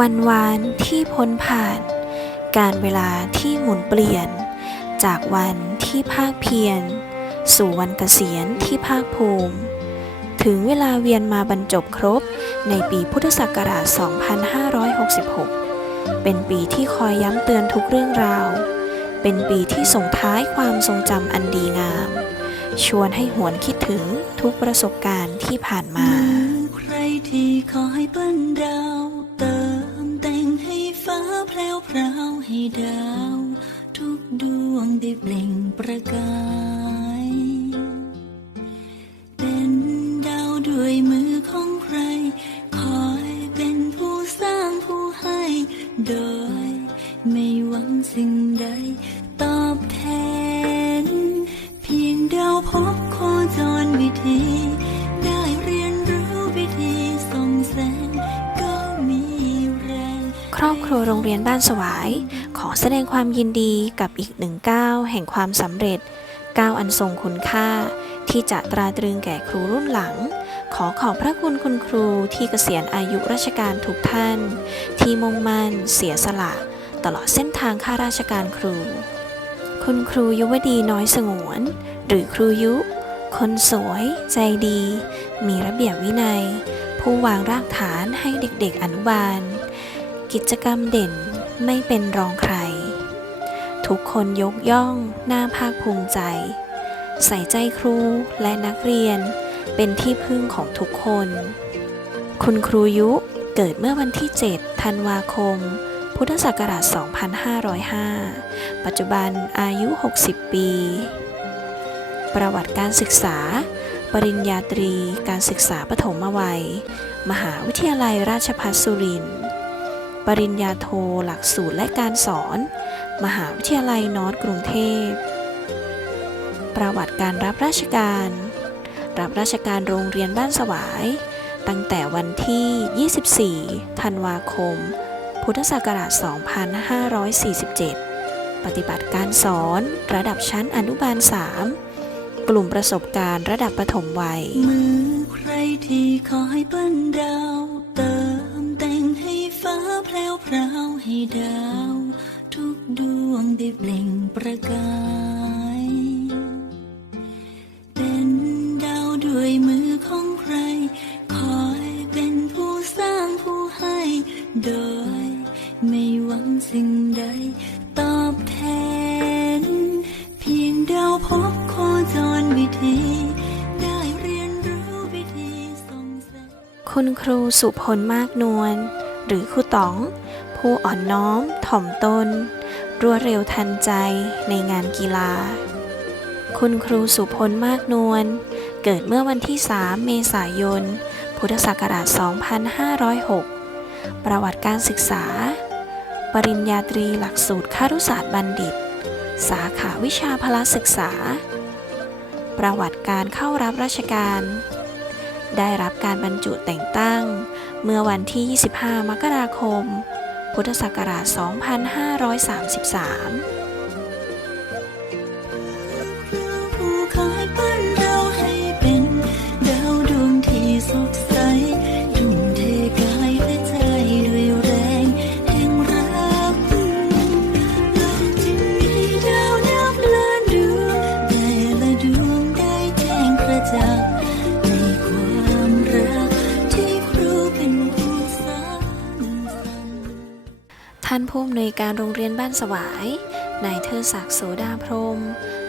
วันวานที่พ้นผ่าน การเวลาที่หมุนเปลี่ยน จากวันที่ภาคเพียร สู่วันเกษียณที่ภาคภูมิ ถึงเวลาเวียนมาบรรจบครบในปีพุทธศักราช 2566 เป็นปีที่คอยย้ำเตือนทุกเรื่องราว เป็นปีที่ส่งท้ายความทรงจำอันดีงาม ชวนให้หวนคิดถึงทุกประสบการณ์ที่ผ่านมา ใครที่คอยปั้นเติมแต่งให้ฟ้า แพลวพราวให้ดาว ทุกดวงได้เปล่งประกาย รอบครัวโรงเรียนบ้านสวาย ขอแสดงความยินดีกับอีกหนึ่งก้าวแห่งความสำเร็จก้าวอันทรงคุณค่า ที่จะตราตรึงแก่ครูรุ่นหลัง ขอขอบพระคุณคุณครูที่เกษียณอายุราชการทุกท่าน ที่มุ่งมั่นเสียสละ ตลอดเส้นทางข้าราชการครู คุณครูยุวดีน้อยสงวน หรือครูยุ คนสวย ใจดี มีระเบียบวินัย ผู้วางรากฐานให้เด็กๆอนุบาล กิจกรรมเด่นไม่เป็นรองใคร ทุกคนยกย่องน่าภาคภูมิใจ ใส่ใจครูและนักเรียนเป็นที่พึ่งของทุกคน คุณครูยุเกิดเมื่อวันที่ 7 ธันวาคม พุทธศักราช 2505 ปัจจุบันอายุ 60 ปี ประวัติการศึกษา ปริญญาตรีการศึกษาปฐมวัย มหาวิทยาลัยราชภัฏสุรินทร์ ปริญญาโทหลักสูตรและการสอน มหาวิทยาลัยนอร์ทกรุงเทพ ประวัติการรับราชการ รับราชการโรงเรียนบ้านสวาย ตั้งแต่วันที่ 24 ธันวาคม พุทธศักราช 2547 ปฏิบัติการสอนระดับชั้นอนุบาล 3 กลุ่มประสบการณ์ระดับประถมวัยมือใครที่คอยปั้นดาวเติม แพรวพราวให้ดาว ทุกดวงได้เปล่งประกาย เป็นดาวด้วยมือของใคร คอยเป็นผู้สร้างผู้ให้ โดยไม่หวังสิ่งใด ตอบแทน เพียงดาวพบโคจรวิธีได้เรียนรู้วิธีส่งแสงคุณครูสุพลมากนวล หรือครูต๋อง ผู้อ่อนน้อมถ่อมตนรวดเร็วทันใจในงานกีฬา คุณครูสุพลมากนวล เกิดเมื่อวันที่ 3 เมษายน พุทธศักราช 2506 ประวัติการศึกษา ปริญญาตรีหลักสูตรคารุศาสตร์บัณฑิต สาขาวิชาพละศึกษา ประวัติการเข้ารับราชการ ได้รับการบรรจุแต่งตั้ง เมื่อวันที่ 25 มกราคม พุทธศักราช 2533านผู้อำนวยการโรงเรียนบ้านสวาย นายเทิดศักดิ์โสดาพรหม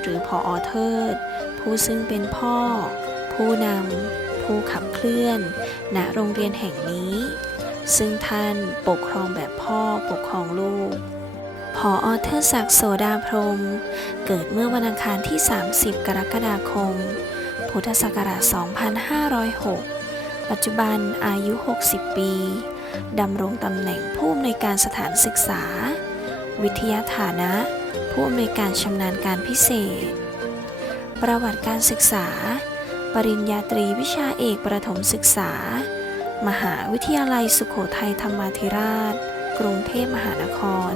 หรือพออเทิด ผู้ซึ่งเป็นพ่อ ผู้นำ ผู้ขับเคลื่อน ณ โรงเรียนแห่งนี้ ซึ่งท่านปกครองแบบพ่อปกครองลูกพออเทิดศักดิ์โสดาพรหมเกิดเมื่อวันอังคารที่ 30 กรกฎาคม พุทธศักราช 2506 ปัจจุบันอายุ 60 ปี ดำรงตำแหน่งผู้อำนวยการสถานศึกษา วิทยาฐานะ ผู้อำนวยการชำนาญการพิเศษ ประวัติการศึกษา ปริญญาตรีวิชาเอกประถมศึกษา มหาวิทยาลัยสุโขทัยธรรมาธิราช กรุงเทพมหานคร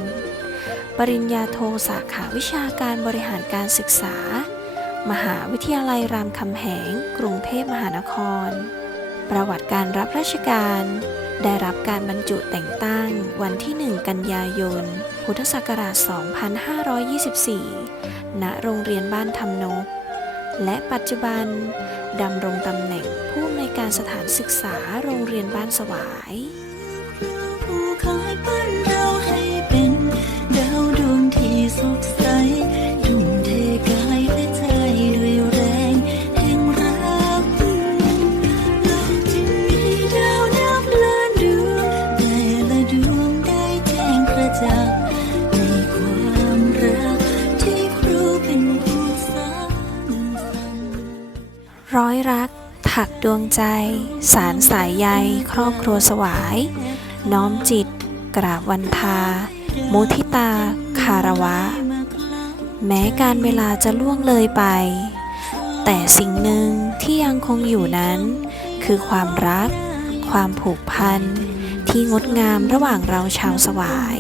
ปริญญาโทสาขาวิชาการบริหารการศึกษา มหาวิทยาลัยรามคำแหง กรุงเทพมหานคร ประวัติการรับราชการ ได้รับการบรรจุแต่งตั้งวันที่ 1 กันยายน พุทธศักราช 2524 ณ โรงเรียนบ้านทำนก และปัจจุบันดำรงตำแหน่งผู้อำนวยการสถานศึกษาโรงเรียนบ้านสวาย ผู้คอยักดวงใจ สารสายใย ครอบครัวสวาย น้อมจิต กราบวันทา มุทิตา คารวะ แม้การเวลาจะล่วงเลยไป แต่สิ่งหนึ่งที่ยังคงอยู่นั้น คือความรัก ความผูกพัน ที่งดงามระหว่างเราชาวสวาย